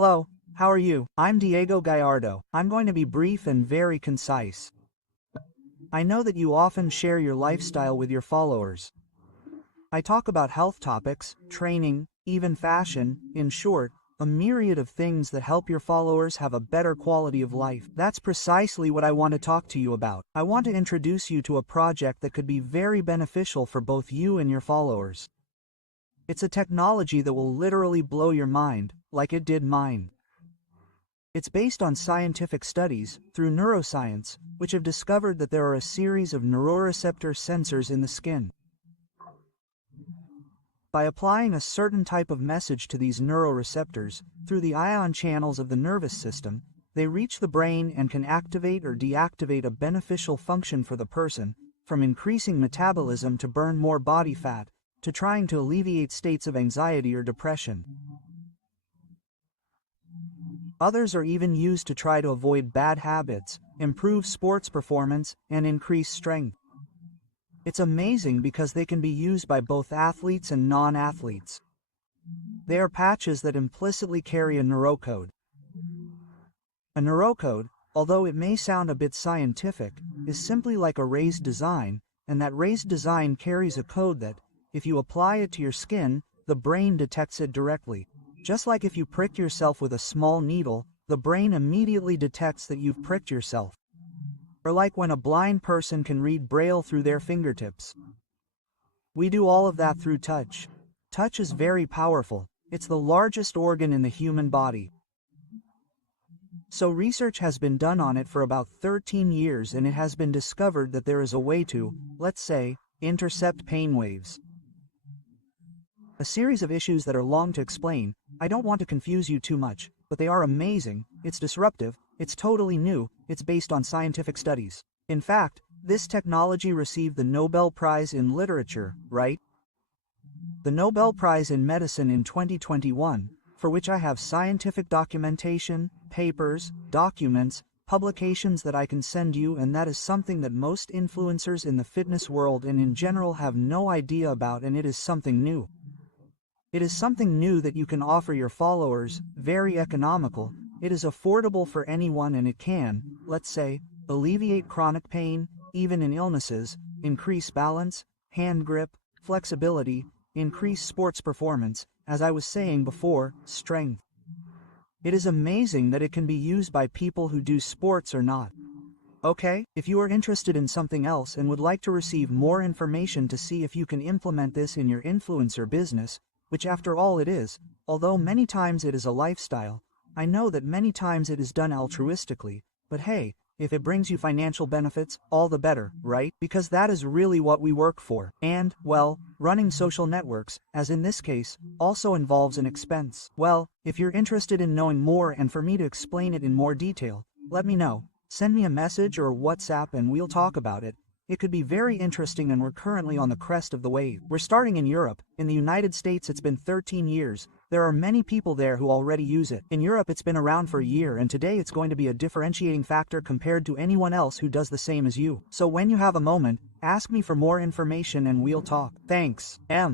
Hello, how are you? I'm Diego Gallardo. I'm going to be brief and very concise. I know that you often share your lifestyle with your followers. I talk about health topics, training, even fashion, in short, a myriad of things that help your followers have a better quality of life. That's precisely what I want to talk to you about. I want to introduce you to a project that could be very beneficial for both you and your followers. It's a technology that will literally blow your mind, like it did mine. It's based on scientific studies, through neuroscience, which have discovered that there are a series of neuroreceptor sensors in the skin. By applying a certain type of message to these neuroreceptors, through the ion channels of the nervous system, they reach the brain and can activate or deactivate a beneficial function for the person, from increasing metabolism to burn more body fat, to trying to alleviate states of anxiety or depression. Others are even used to try to avoid bad habits, improve sports performance, and increase strength. It's amazing because they can be used by both athletes and non-athletes. They are patches that implicitly carry a neurocode. A neurocode, although it may sound a bit scientific, is simply like a raised design, and that raised design carries a code that, if you apply it to your skin, the brain detects it directly. Just like if you prick yourself with a small needle, the brain immediately detects that you've pricked yourself. Or like when a blind person can read Braille through their fingertips. We do all of that through touch. Touch is very powerful. It's the largest organ in the human body. So research has been done on it for about 13 years, and it has been discovered that there is a way to, let's say, intercept pain waves. A series of issues that are long to explain. I don't want to confuse you too much, but they are amazing, it's disruptive, it's totally new, it's based on scientific studies. In fact, this technology received the Nobel Prize in Literature, right? The Nobel Prize in Medicine in 2021, for which I have scientific documentation, papers, documents, publications that I can send you, and that is something that most influencers in the fitness world and in general have no idea about, and it is something new. It is something new that you can offer your followers, very economical, it is affordable for anyone, and it can, let's say, alleviate chronic pain, even in illnesses, increase balance, hand grip, flexibility, increase sports performance, as I was saying before, strength. It is amazing that it can be used by people who do sports or not. Okay, if you are interested in something else and would like to receive more information to see if you can implement this in your influencer business, which after all it is, although many times it is a lifestyle, I know that many times it is done altruistically, but hey, if it brings you financial benefits, all the better, right? Because that is really what we work for. And, well, running social networks, as in this case, also involves an expense. Well, if you're interested in knowing more and for me to explain it in more detail, let me know. Send me a message or WhatsApp and we'll talk about it. It could be very interesting, and we're currently on the crest of the wave. We're starting in Europe. In the United States it's been 13 years. There are many people there who already use it. In Europe it's been around for a year, and today it's going to be a differentiating factor compared to anyone else who does the same as you. So when you have a moment, ask me for more information and we'll talk. Thanks. M.